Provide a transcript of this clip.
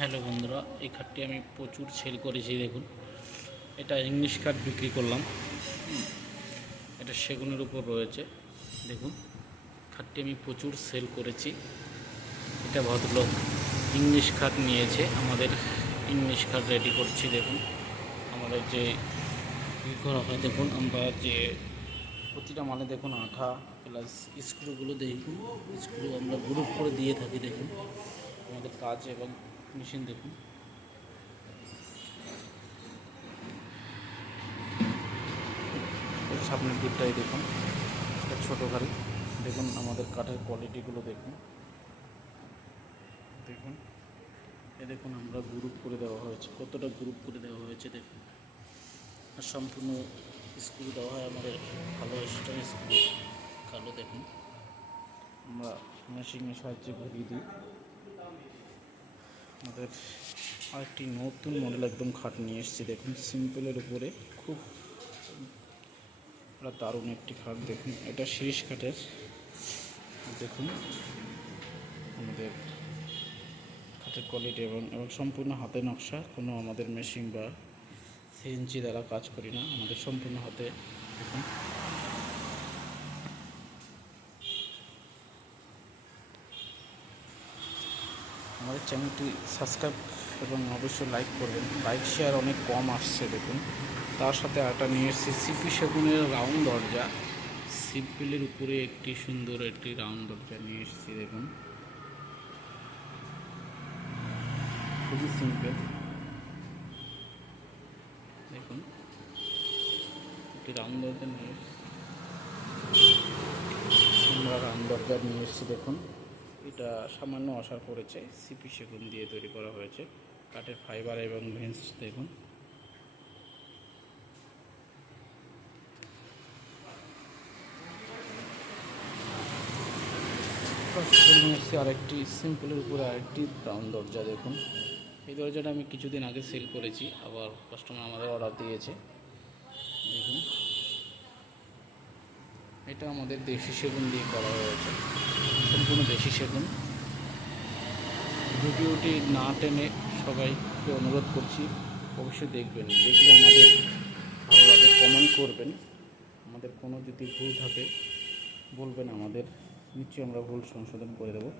Hello বন্ধুরা, এই খাটটি আমি প্রচুর সেল করেছি। দেখুন, এটা ইংলিশ কাঠ বিক্রি করলাম। এটা সেগুনের উপর রয়েছে। দেখুন, খাটটি আমি প্রচুর সেল করেছি। এটা ভদ্রলোক ইংলিশ কাঠ নিয়েছে। আমাদের ইংলিশ কাঠ রেডি করছি। দেখুন, আমাদের যে করা হয়, দেখুন আমরা যে প্রতিটা মালে দেখুন আঠা প্লাস স্ক্রুগুলো দেখুন, স্ক্রু আমরা গ্রুপ করে দিয়ে থাকি। দেখুন আমাদের কাজ এবং মেশিন দেখুন। সামনের দিকটাই দেখুন, এটা ছোটো গাড়ি। দেখুন আমাদের কাঠের কোয়ালিটিগুলো দেখুন। দেখুন দেখুন আমরা গ্রুপ করে দেওয়া হয়েছে, কতটা গ্রুপ করে দেওয়া হয়েছে দেখুন। আর সম্পূর্ণ স্ক্রু দেওয়া হয় আমাদের ভালো স্টার স্ক্রু কালো। দেখুন আমরা মেশিনের সাহায্যে ঘুরিয়ে দিই। আমাদের আরেকটি নতুন মডেল একদম খাট নিয়ে এসেছি। দেখুন সিম্পলের উপরে খুব দারুণ একটি খাট। দেখুন এটা শিরিষ কাঠের। দেখুন আমাদের খাটের কোয়ালিটি এবং সম্পূর্ণ হাতে নকশা। কোনো আমাদের মেশিন বা সিএনজি দ্বারা কাজ করি না, আমাদের সম্পূর্ণ হাতে। দেখুন আমাদের চ্যানেলটি সাবস্ক্রাইব এবং অবশ্যই লাইক করবেন। লাইক শেয়ার অনেক কম আসছে। দেখুন তার সাথে একটা নিয়ে এসেছি সিপি সেগুনের রাউন্ড দরজা। সিম্পলের উপরে একটি সুন্দর একটি রাউন্ড দরজা নিয়ে এসেছি। দেখুন খুবই সিম্পল। দেখুন একটি রাউন্ড দরজা নিয়ে আমরা রাউন্ড দরজা নিয়ে এসেছি। দেখুন এটা সামান্য অসার পড়েছে, সিপি সেগুন দিয়ে তৈরি করা হয়েছে। কাঠের ফাইবার এবং ভেন্স দেখুন। নিয়ে এসেছি আরেকটি সিম্পলের উপরে আরেকটি রাউন্ড দরজা। দেখুন এই দরজাটা আমি কিছুদিন আগে সেল করেছি, আবার কাস্টমার আমাদের অর্ডার দিয়েছে। দেখুন এটা আমাদের দেশি সেগুন দিয়ে করা হয়েছে, সম্পূর্ণ দেশি সেগুন। ভিডিওটি না টেনে সবাইকে অনুরোধ করছি অবশ্যই দেখবেন, দেখলে আমাদের ভালো লাগে। কমেন্ট করবেন, আমাদের কোনো যদি ভুল থাকে বলবেন, আমাদের নিশ্চয়ই আমরা ভুল সংশোধন করে দেবো।